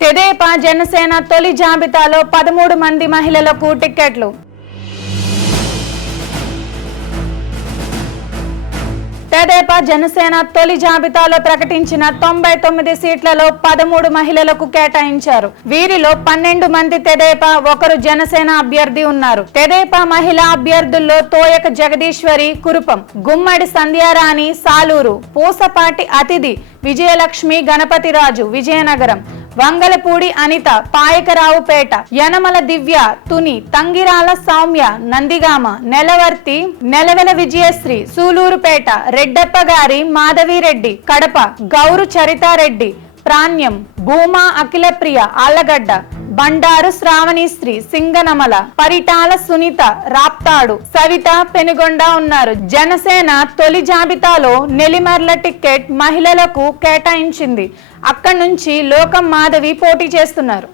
తెదేపా జనసేన తొలి జాబితాలో 13 మంది మహిళలకు టికెట్లు. తెదేపా జనసేన తొలి జాబితాలో ప్రకటించిన 99 సీట్లలో 13 మహిళలకు కేటాయించారు. వీరిలో 12 మంది తెదేపా, ఒకరు జనసేన అభ్యర్థి ఉన్నారు. తెదేపా మహిళా అభ్యర్థుల్లో తోయక జగదీశ్వరి కురుపం, గుమ్మడి సంధ్యారాణి సాలూరు, పూసపాటి అతిథి విజయలక్ష్మి గణపతిరాజు విజయనగరం, వంగలపూడి అనిత పాయకరావుపేట, యనమల దివ్య తుని, తంగిరాల సౌమ్య నందిగామ, నెలవర్తి నెలవెల విజయశ్రీ సూలూరుపేట, రెడ్డప్పగారి మాధవిరెడ్డి కడప, గౌరు చరితారెడ్డి ప్రాణ్యం, భూమా అఖిలప్రియ ఆళ్లగడ్డ, బండారు శ్రావణిశ్రీ సింగనమల, పరిటాల సునీత రాప్తాడు, సవిత పెనుగొండ ఉన్నారు. జనసేన తొలి జాబితాలో నెల్లిమర్ల టికెట్ మహిళలకు కేటాయించింది. అక్కడి నుంచి లోకం మాధవి పోటీ చేస్తున్నారు.